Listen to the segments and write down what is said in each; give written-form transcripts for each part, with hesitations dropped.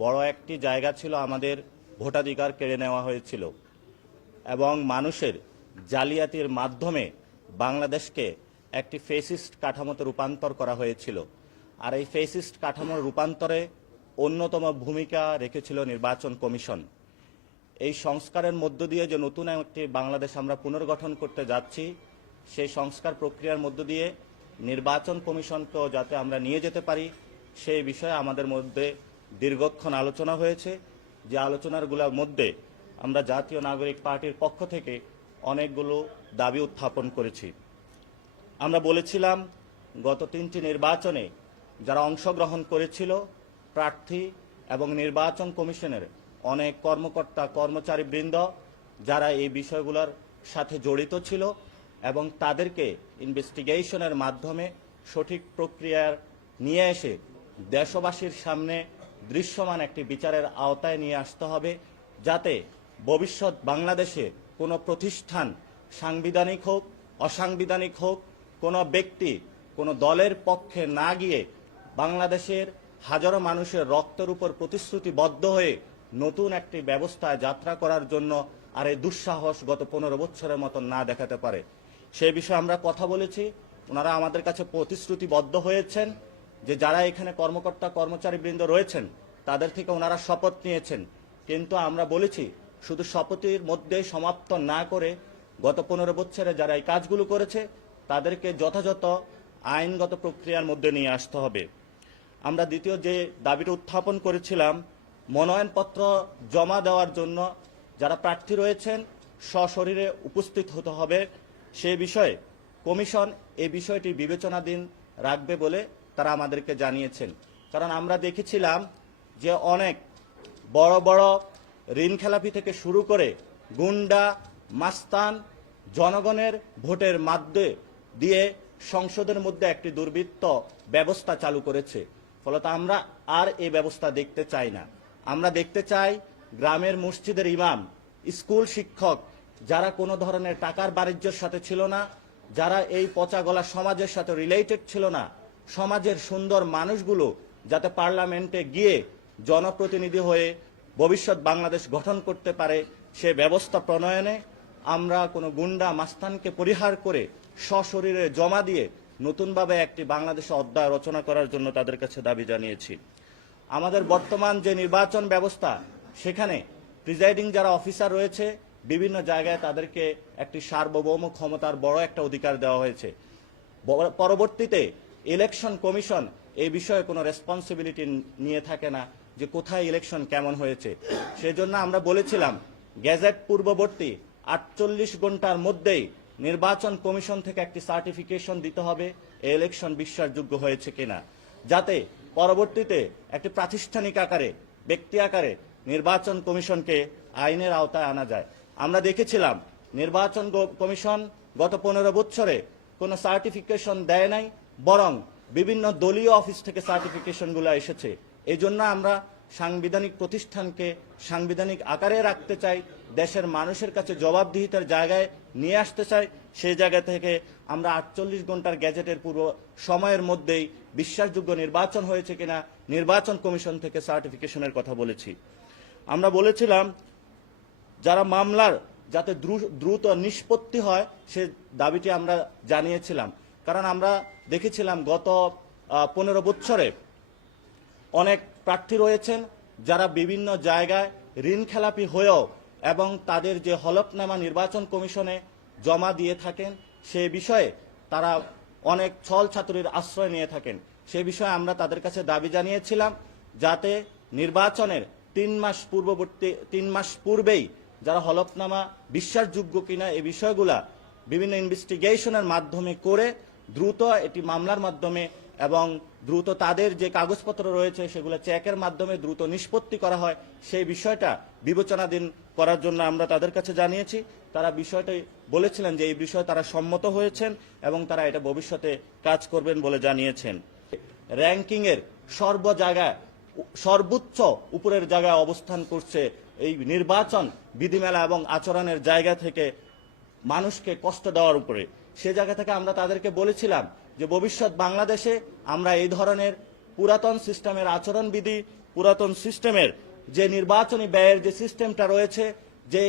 বড় একটি জায়গা ছিল আমাদের ভোটাধিকার কেড়ে নেওয়া হয়েছিল এবং মানুষের জালিয়াতির মাধ্যমে বাংলাদেশকে একটি ফেসিস্ট কাঠামোতে রূপান্তর করা হয়েছিল। আর এই ফেসিস্ট কাঠামোর রূপান্তরে অন্যতম ভূমিকা রেখেছিল নির্বাচন কমিশন। এই সংস্কারের মধ্য দিয়ে যে নতুন একটি বাংলাদেশ আমরা পুনর্গঠন করতে যাচ্ছি, সেই সংস্কার প্রক্রিয়ার মধ্য দিয়ে নির্বাচন কমিশনকেও যাতে আমরা নিয়ে যেতে পারি, সেই বিষয়ে আমাদের মধ্যে দীর্ঘক্ষণ আলোচনা হয়েছে। যে আলোচনাগুলোর মধ্যে আমরা জাতীয় নাগরিক পার্টির পক্ষ থেকে অনেকগুলো দাবি উত্থাপন করেছি। আমরা বলেছিলাম গত 3টি নির্বাচনে যারা অংশগ্রহণ করেছিল প্রার্থী এবং নির্বাচন কমিশনের অনেক কর্মকর্তা কর্মচারীবৃন্দ যারা এই বিষয়গুলোর সাথে জড়িত ছিল এবং তাদেরকে ইনভেস্টিগেশনের মাধ্যমে সঠিক প্রক্রিয়ার নিয়ে এসে দেশবাসীর সামনে দৃশ্যমান একটি বিচারের আওতায় নিয়ে আসতে হবে, যাতে ভবিষ্যৎ বাংলাদেশে কোনো প্রতিষ্ঠান সাংবিধানিক হোক অসাংবিধানিক হোক, কোনো ব্যক্তি কোনো দলের পক্ষে না গিয়ে বাংলাদেশের হাজারো মানুষের রক্তের উপর প্রতিশ্রুতিবদ্ধ হয়ে নতুন একটি ব্যবস্থায় যাত্রা করার জন্য আর এই দুঃসাহস গত 15 বছরের মতো না দেখাতে পারে। সেই বিষয়ে আমরা কথা বলেছি। ওনারা আমাদের কাছে প্রতিশ্রুতিবদ্ধ হয়েছেন যে যারা এখানে কর্মকর্তা কর্মচারীবৃন্দ রয়েছেন তাদের থেকে ওনারা শপথ নিয়েছেন, কিন্তু আমরা বলেছি শুধু শপথের মধ্যে সমাপ্ত না করে গত 15 বছরে যারা এই কাজগুলো করেছে তাদেরকে যথাযথ আইনগত প্রক্রিয়ার মধ্যে নিয়ে আসতে হবে। আমরা দ্বিতীয় যে দাবিটা উত্থাপন করেছিলাম, মনোনয়নপত্র জমা দেওয়ার জন্য যারা প্রার্থী রয়েছেন সশরীরে উপস্থিত হতে হবে। সে বিষয়ে কমিশন এই বিষয়টি বিবেচনাধীন রাখবে বলে তারা আমাদেরকে জানিয়েছেন। কারণ আমরা দেখেছিলাম যে অনেক বড় বড় ঋণ খেলাপি থেকে শুরু করে গুন্ডা মাস্তান জনগণের ভোটের মাধ্যমে দিয়ে সংসদের মধ্যে একটি দুর্বৃত্ত ব্যবস্থা চালু করেছে। ফলত আমরা আর এই ব্যবস্থা দেখতে চাই না। আমরা দেখতে চাই গ্রামের মসজিদের ইমাম, স্কুল শিক্ষক যারা কোনো ধরনের টাকার বাণিজ্যের সাথে ছিল না, যারা এই পচা গলা সমাজের সাথে রিলেটেড ছিল না, সমাজের সুন্দর মানুষগুলো যাতে পার্লামেন্টে গিয়ে জনপ্রতিনিধি হয়ে ভবিষ্যৎ বাংলাদেশ গঠন করতে পারে, সে ব্যবস্থা প্রণয়নে আমরা কোনো গুন্ডা মাস্তানকে পরিহার করে সশরীরে জমা দিয়ে নতুনভাবে একটি বাংলাদেশে অধ্যায় রচনা করার জন্য তাদের কাছে দাবি জানিয়েছি। আমাদের বর্তমান যে নির্বাচন ব্যবস্থা, সেখানে প্রিজাইডিং যারা অফিসার রয়েছে বিভিন্ন জায়গায় তাদেরকে একটি সার্বভৌম ক্ষমতার বড় একটা অধিকার দেওয়া হয়েছে। পরবর্তীতে ইলেকশন কমিশন এই বিষয়ে কোনো রেসপন্সিবিলিটি নিয়ে থাকে না যে কোথায় ইলেকশন কেমন হয়েছে। সেজন্য আমরা বলেছিলাম গেজেট পূর্ববর্তী 48 ঘন্টার মধ্যেই নির্বাচন কমিশন থেকে একটি সার্টিফিকেশন দিতে হবে এই ইলেকশন বিশ্বাসযোগ্য হয়েছে কিনা, যাতে পরবর্তীতে একটি প্রাতিষ্ঠানিক আকারে ব্যক্তি আকারে নির্বাচন কমিশনকে আইনের আওতায় আনা যায়। আমরা দেখেছিলাম নির্বাচন কমিশন গত 15 বছরে কোনো সার্টিফিকেশন দেয় নাই, বরং বিভিন্ন দলীয় অফিস থেকে সার্টিফিকেশনগুলো এসেছে। এই জন্য আমরা সাংবিধানিক প্রতিষ্ঠানকে সাংবিধানিক আকারে রাখতে চাই, দেশের মানুষের কাছে জবাবদিহিতার জায়গায় নিয়ে আসতে চাই। সেই জায়গা থেকে আমরা 48 ঘন্টার গ্যাজেটের পূর্ব সময়ের মধ্যেই বিশ্বাসযোগ্য নির্বাচন হয়েছে কিনা নির্বাচন কমিশন থেকে সার্টিফিকেশনের কথা বলেছি। আমরা বলেছিলাম যারা মামলার যাতে দ্রুত নিষ্পত্তি হয় সে দাবিটি আমরা জানিয়েছিলাম। কারণ আমরা দেখেছিলাম গত 15 বছরে অনেক প্রার্থী রয়েছেন যারা বিভিন্ন জায়গায় ঋণ খেলাপি হয়েও এবং তাদের যে হলফনামা নির্বাচন কমিশনে জমা দিয়ে থাকেন সে বিষয়ে তারা অনেক ছল ছাত্রীর আশ্রয় নিয়ে থাকেন। সে বিষয়ে আমরা তাদের কাছে দাবি জানিয়েছিলাম যাতে নির্বাচনের 3 মাস পূর্বেই যারা হলফনামা বিশ্বাসযোগ্য কিনা এই বিষয়গুলা বিভিন্ন ইনভেস্টিগেশনের মাধ্যমে করে দ্রুত এটি মামলার মাধ্যমে এবং দ্রুত তাদের যে কাগজপত্র রয়েছে সেগুলো চেকের মাধ্যমে দ্রুত নিষ্পত্তি করা হয়, সেই বিষয়টা বিবেচনাধীন করার জন্য আমরা তাদের কাছে জানিয়েছি। তারা বিষয়টি বলেছিলেন যে এই বিষয়ে তারা সম্মত হয়েছেন এবং তারা এটা ভবিষ্যতে কাজ করবেন বলে জানিয়েছেন। র্যাঙ্কিংয়ের সর্বোচ্চ উপরের জায়গায় অবস্থান করছে এই নির্বাচন বিধিমেলা এবং আচরণের জায়গা থেকে মানুষকে কষ্ট দেওয়ার উপরে। সে জায়গা থেকে আমরা তাদেরকে বলেছিলাম যে ভবিষ্যৎ বাংলাদেশে আমরা এই ধরনের পুরাতন সিস্টেমের আচরণবিধি, পুরাতন সিস্টেমের যে নির্বাচনী ব্যয়ের যে সিস্টেমটা রয়েছে, যে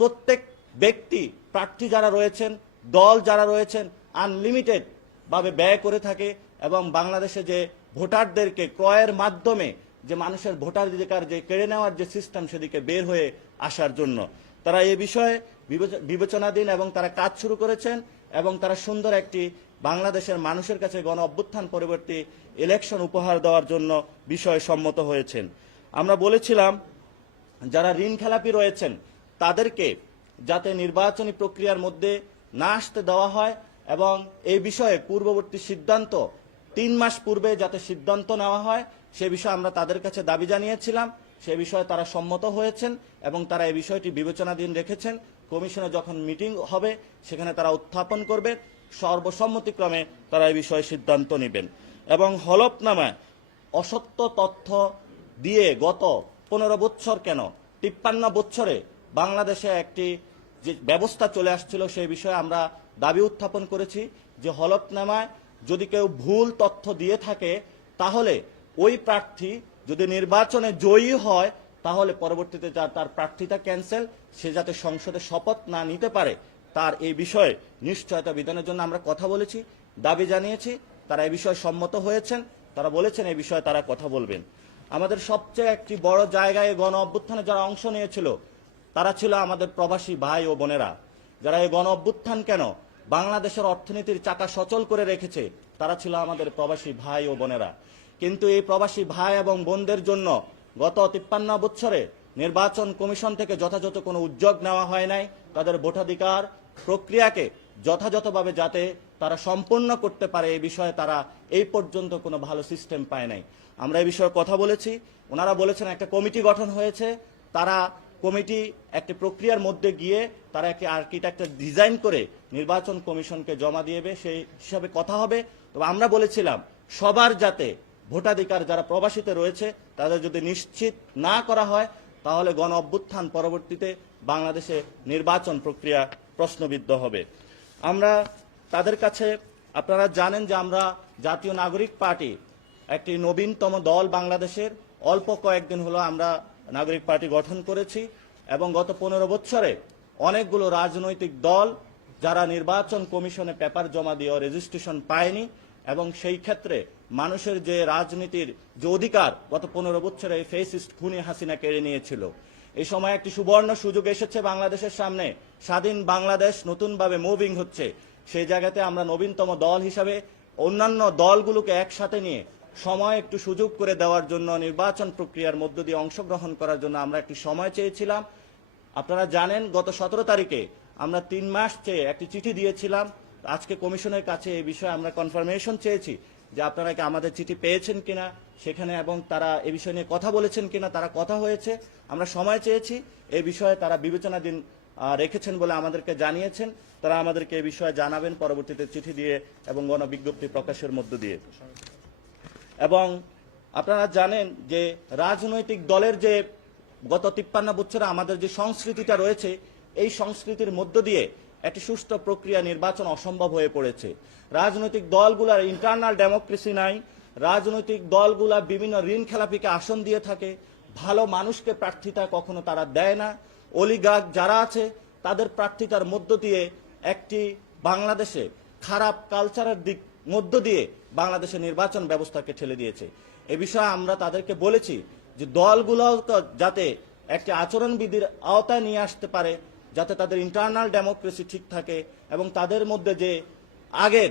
প্রত্যেক ব্যক্তি প্রার্থী যারা রয়েছেন, দল যারা রয়েছেন, আনলিমিটেড ভাবে ব্যয় করে থাকে এবং বাংলাদেশে যে ভোটারদেরকে ক্রয়ের মাধ্যমে যে মানুষের ভোটাধিকার যে কেড়ে নেওয়ার যে সিস্টেম সেদিকে বের হয়ে আসার জন্য তারা এই বিষয়ে বিবেচনাধীন এবং তারা কাজ শুরু করেছেন এবং তারা সুন্দর একটি বাংলাদেশের মানুষের কাছে গণ অভ্যুত্থান পরবর্তী ইলেকশন উপহার দেওয়ার জন্য বিষয়ে সম্মত হয়েছেন। আমরা বলেছিলাম যারা ঋণ খেলাপি রয়েছেন তাদেরকে যাতে নির্বাচনী প্রক্রিয়ার মধ্যে না আসতে দেওয়া হয় এবং এই বিষয়ে পূর্ববর্তী সিদ্ধান্ত 3 মাস পূর্বে যাতে সিদ্ধান্ত নেওয়া হয় সে বিষয়ে আমরা তাদের কাছে দাবি জানিয়েছিলাম। সে বিষয়ে তারা সম্মত হয়েছেন এবং তারা এই বিষয়টি বিবেচনাধীন রেখেছেন। কমিশনে যখন মিটিং হবে সেখানে তারা উত্থাপন করবে, সর্বসম্মতিক্রমে তারা এই বিষয়ে সিদ্ধান্ত নেবেন। এবং হলফনামায় অসত্য তথ্য দিয়ে গত 15 বছর কেন 53 বছরে বাংলাদেশে একটি যে ব্যবস্থা চলে আসছিল সেই বিষয়ে আমরা দাবি উত্থাপন করেছি যে হলফনামায় যদি কেউ ভুল তথ্য দিয়ে থাকে তাহলে ওই প্রার্থী যদি নির্বাচনে জয়ী হয় তাহলে পরবর্তীতে তার প্রার্থিতা ক্যান্সেল, সে যাতে সংসদে শপথ না নিতে পারে তার এই বিষয়ে নিশ্চয়তা বিধানের জন্য আমরা কথা বলেছি, দাবি জানিয়েছি। তারা এই বিষয়ে সম্মত হয়েছেন, তারা বলেছেন এই বিষয়ে তারা কথা বলবেন। আমাদের সবচেয়ে একটি বড় জায়গায় গণ অভ্যুত্থানে যারা অংশ নিয়েছিল তারা ছিল আমাদের প্রবাসী ভাই ও বোনেরা, যারা এই গণ অভ্যুত্থান কেন বাংলাদেশের অর্থনীতির চাকা সচল করে রেখেছে তারা ছিল আমাদের প্রবাসী ভাই ও বোনেরা। কিন্তু এই প্রবাসী ভাই এবং বোনদের জন্য গত 53 বছরে নির্বাচন কমিশন থেকে যথাযথ কোনো উদ্যোগ নেওয়া হয় নাই। তাদের ভোটাধিকার প্রক্রিয়াকে যথাযথভাবে যাতে তারা সম্পন্ন করতে পারে এই বিষয়ে তারা এই পর্যন্ত কোনো ভালো সিস্টেম পায় নাই। আমরা এই বিষয়ে কথা বলেছি, ওনারা বলেছেন একটা কমিটি গঠন হয়েছে, তারা কমিটি একটি প্রক্রিয়ার মধ্যে গিয়ে তারা একটি আর্কিটেকচার ডিজাইন করে নির্বাচন কমিশনকে জমা দিয়েবে, সেই হিসাবে কথা হবে। তবে আমরা বলেছিলাম সবার যাতে ভোটাধিকার যারা প্রবাসীতে রয়েছে তাদের যদি নিশ্চিত না করা হয় তাহলে গণ অভ্যুত্থান পরবর্তীতে বাংলাদেশে নির্বাচন প্রক্রিয়া প্রশ্নবিদ্ধ হবে। আমরা তাদের কাছে, আপনারা জানেন যে আমরা জাতীয় নাগরিক পার্টি একটি নবীনতম দল বাংলাদেশের, অল্প কয়েকদিন হলো আমরা নাগরিক পার্টি গঠন করেছি এবং গত 15 বছরে অনেকগুলো রাজনৈতিক দল যারা নির্বাচন কমিশনে পেপার জমা দিয়ে রেজিস্ট্রেশন পায়নি এবং সেই ক্ষেত্রে মানুষের যে রাজনীতির যে অধিকার গত 15 বছরে ফেসিস্ট খুনি হাসিনা কেড়ে নিয়েছিল। এই সময় একটি সুবর্ণ সুযোগ এসেছে বাংলাদেশের সামনে, স্বাধীন বাংলাদেশ নতুনভাবে মুভিং হচ্ছে। সেই জায়গাতে আমরা নবীনতম দল হিসাবে অন্যান্য দলগুলোকে একসাথে নিয়ে সময় একটু সুযোগ করে দেওয়ার জন্য নির্বাচন প্রক্রিয়ার মধ্য দিয়ে অংশগ্রহণ করার জন্য আমরা একটি সময় চেয়েছিলাম। আপনারা জানেন গত 17 তারিখে আমরা 3 মাস চেয়ে একটি চিঠি দিয়েছিলাম। আজকে কমিশনের কাছে এই বিষয়ে আমরা কনফার্মেশন চেয়েছি যে আপনারা কি আমাদের চিঠি পেয়েছেন কিনা সেখানে, এবং তারা এই বিষয় নিয়ে কথা বলেছেন কিনা, তারা কথা হয়েছে। আমরা সময় চেয়েছি, এই বিষয়ে তারা বিবেচনাধীন রেখেছেন বলে আমাদেরকে জানিয়েছেন। তারা আমাদেরকে এই বিষয়ে জানাবেন পরবর্তীতে চিঠি দিয়ে এবং গণবিজ্ঞপ্তি প্রকাশের মধ্য দিয়ে। এবং আপনারা জানেন যে রাজনৈতিক দলের যে গত 53 বছরে আমাদের যে সংস্কৃতিটা রয়েছে এই সংস্কৃতির মধ্য দিয়ে একটি সুষ্ঠু প্রক্রিয়া নির্বাচন অসম্ভব হয়ে পড়েছে। রাজনৈতিক দলগুলার ইন্টারনাল ডেমোক্রেসি নাই, রাজনৈতিক দলগুলা বিভিন্ন ঋণ খেলাপিকে আসন দিয়ে থাকে, ভালো মানুষকে প্রার্থিতা কখনো তারা দেয় না। অলিগার্ক যারা আছে তাদের প্রার্থিতার মধ্য দিয়ে একটি বাংলাদেশে খারাপ কালচারের দিক মধ্য দিয়ে বাংলাদেশের নির্বাচন ব্যবস্থাকে ঠেলে দিয়েছে। এ বিষয়ে আমরা তাদেরকে বলেছি যে দলগুলো যাতে একটি আচরণবিধির আওতায় নিয়ে আসতে পারে, যাতে তাদের ইন্টারনাল ডেমোক্রেসি ঠিক থাকে এবং তাদের মধ্যে যে আগের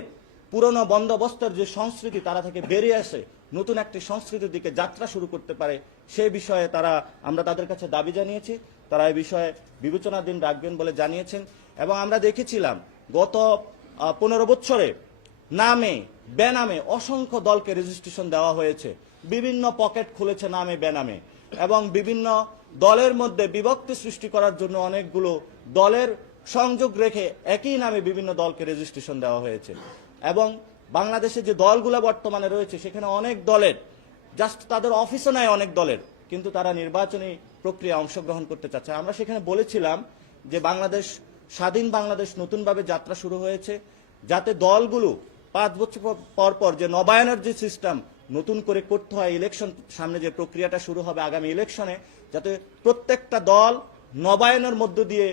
পুরনো বন্দোবস্তের যে সংস্কৃতি তারা থেকে বেরিয়ে আসে নতুন একটি সংস্কৃতির দিকে যাত্রা শুরু করতে পারে, সেই বিষয়ে আমরা তাদের কাছে দাবি জানিয়েছি। তারা এই বিষয়ে বিবেচনাধীন রাখবেন বলে জানিয়েছেন। এবং আমরা দেখেছিলাম গত 15 বছরে নামে বেনামে অসংখ্য দলকে রেজিস্ট্রেশন দেওয়া হয়েছে, বিভিন্ন পকেট খুলেছে নামে বেনামে, এবং বিভিন্ন দলের মধ্যে বিভক্তি সৃষ্টি করার জন্য অনেকগুলো দলের সংযোগ রেখে একই নামে বিভিন্ন দলকে রেজিস্ট্রেশন দেওয়া হয়েছে। এবং বাংলাদেশে যে দলগুলো বর্তমানে রয়েছে সেখানে অনেক দলের জাস্ট তাদের অফিসও নাই অনেক দলের, কিন্তু তারা নির্বাচনী প্রক্রিয়া অংশগ্রহণ করতে চাচ্ছে। আমরা সেখানে বলেছিলাম যে বাংলাদেশ স্বাধীন বাংলাদেশ নতুনভাবে যাত্রা শুরু হয়েছে, যাতে দলগুলো 5 বছর পর পর যে নবায়নের যে সিস্টেম নতুন করে করতে হয় ইলেকশন সামনে যে প্রক্রিয়াটা শুরু হবে আগামী ইলেকশনে, যাতে প্রত্যেকটা দল নবায়নের মধ্য দিয়ে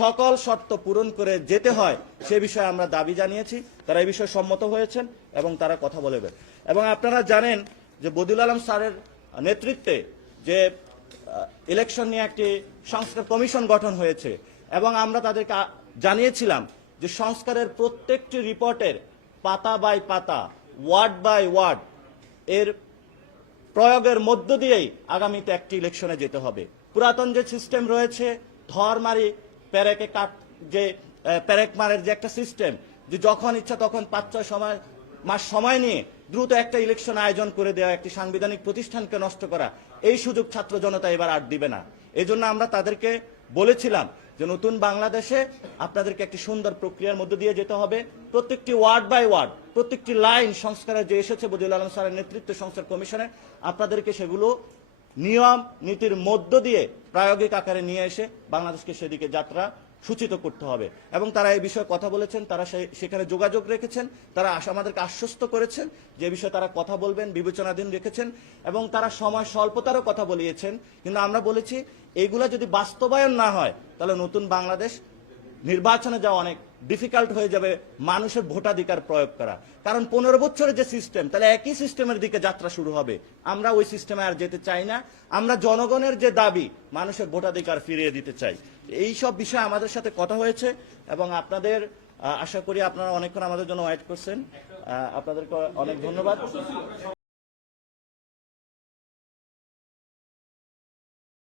সকল শর্ত পূরণ করে যেতে হয় সে বিষয়ে আমরা দাবি জানিয়েছি। তারা এই বিষয়ে সম্মত হয়েছেন এবং তারা কথা বলবেন। এবং আপনারা জানেন যে বদিউল আলম স্যারের নেতৃত্বে যে ইলেকশন নিয়ে একটি সংস্কার কমিশন গঠন হয়েছে এবং আমরা তাদেরকে জানিয়েছিলাম যে সংস্কারের প্রত্যেকটি রিপোর্টের পাতা বাই পাতা, ওয়ার্ড বাই ওয়ার্ড এর প্রয়োগের মধ্য দিয়েই আগামীতে একটি ইলেকশনে যেতে হবে। পুরাতন যে সিস্টেম রয়েছে ধরমারি প্যারেকে কাট যে প্যারেক মারের যে একটা সিস্টেম, যে যখন ইচ্ছা তখন 5-6 মাস সময় নিয়ে দ্রুত একটা ইলেকশন আয়োজন করে দেওয়া, একটি সাংবিধানিক প্রতিষ্ঠানকে নষ্ট করা, এই সুযোগ ছাত্র জনতা এবার আর দিবে না। এই জন্য আমরা তাদেরকে বলেছিলাম যে নতুন বাংলাদেশে আপনাদেরকে একটি সুন্দর প্রক্রিয়ার মধ্যে দিয়ে যেতে হবে। প্রত্যেকটি ওয়ার্ড বাই ওয়ার্ড, প্রত্যেকটি লাইন সংস্কারে যে এসেছে বদিউল আলম স্যারের নেতৃত্বে সংস্কার কমিশনে, আপনাদেরকে সেগুলো নিয়ম নীতির মধ্য দিয়ে প্রায়োগিক আকারে নিয়ে এসে বাংলাদেশকে সেদিকে যাত্রা সূচিত করতে হবে। এবং তারা এই বিষয়ে কথা বলেছেন, তারা সেখানে যোগাযোগ রেখেছেন, তারা আমাদেরকে আশ্বস্ত করেছেন যে বিষয়ে তারা কথা বলবেন, বিবেচনাধীন রেখেছেন এবং তারা সময় স্বল্পতারও কথা বলিয়েছেন। কিন্তু আমরা বলেছি এইগুলা যদি বাস্তবায়ন না হয় তাহলে নতুন বাংলাদেশ নির্বাচনে যাওয়া অনেক ডিফিকাল্ট হয়ে যাবে, মানুষের ভোটাধিকার প্রয়োগ করা। কারণ 15 বছরের যে সিস্টেম, তাহলে একই সিস্টেমের দিকে যাত্রা শুরু হবে। আমরা ওই সিস্টেমে আর যেতে চাই না। আমরা জনগণের যে দাবি, মানুষের ভোটাধিকার ফিরিয়ে দিতে চাই। এই সব বিষয়ে আমাদের সাথে কথা হয়েছে এবং আপনাদের আশা করি আপনারা অনেকক্ষণ আমাদের জন্য ওয়েট করছেন। আপনাদেরকে অনেক ধন্যবাদ।